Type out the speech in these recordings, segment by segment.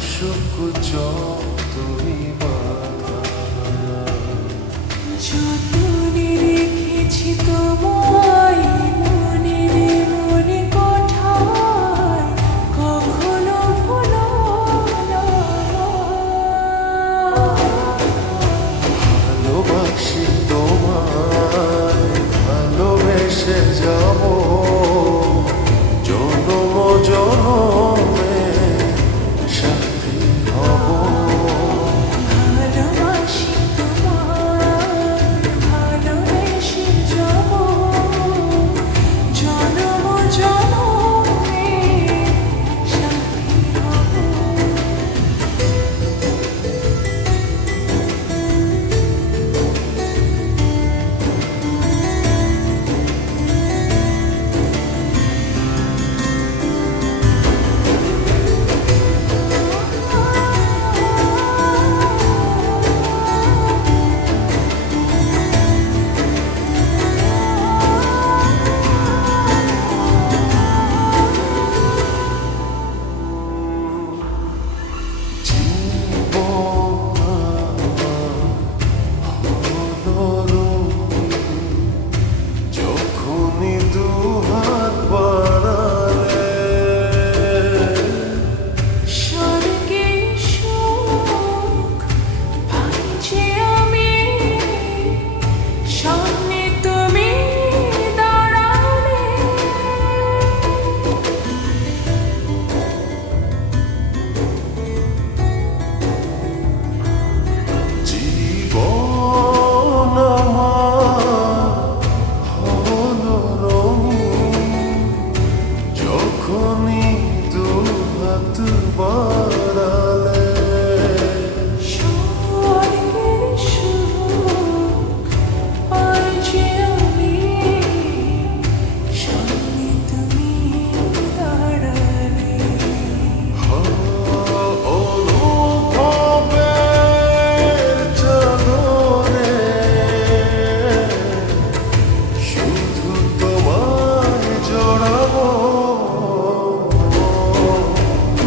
অসুখ যতই বাধা, যতনে রেখেছি তোমায় মনের মনে কোঠায়, কখনো ভুলো না। ভালোবাসি তোমায়, ভালোবেসে যাব জনম জনমে সাথী হব। ভালোবাসি তোমায়, ভালোবেসে যাব জনম জনমে সাথী হব। যখনই দু হাত বাড়ালে স্বর্গের সুখ পাই যে আমি, সামনে তুমি দাঁড়ালে। জীবন আমার হলো রঙিন, যখনই দু হাত বাড়ালে স্বর্গের সুখ পাই যে আমি, সামনে তুমি দাঁড়ালে। অনুভবের চাদরে শুধু তোমায় জড়াবো।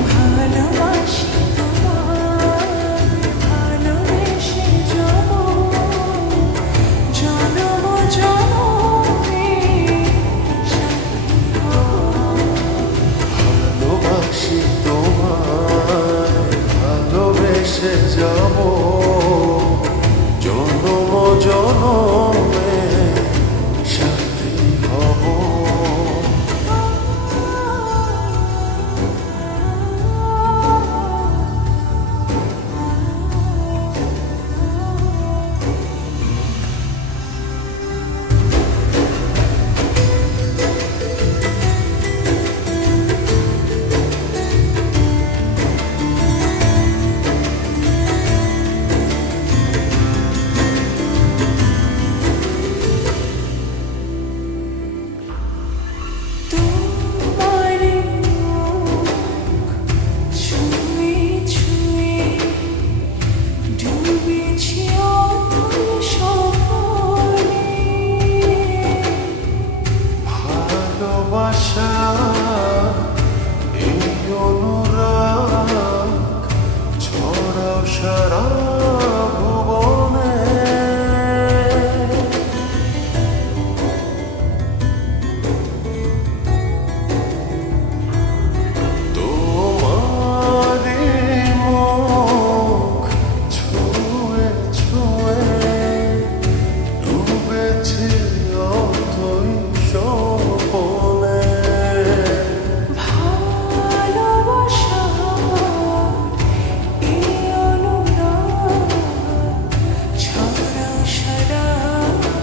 ভালোবাসি তোমায়, ভালোবেসে যাব জনম জনমে সাথী হব। ভালোবাসি তোমায়, ভালোবেসে যাব জনম জনমে সাথী হব। তোমার মুখ ছুঁয়ে ছুঁয়ে ডুবেছি অতল স্বপ্নে। ভালোবাসা এই অনুরাগ ছড়াও সারা ভুবনে। তোমারই মুখ ছুঁয়ে ছুঁয়ে ডুবেছি অথই স্বপনে। ভালোবাসার এই অনুরাগ ছড়াও সারা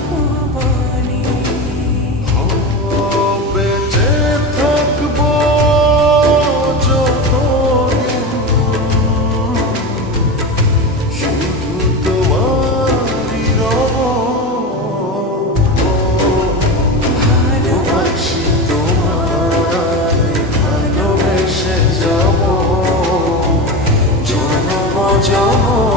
ভুবনে। বেঁচে থাকবো যতদিন শুধু তোমারই রব। ভালোবাসি তোমায়, ভালোবেসে যাব জনম জনম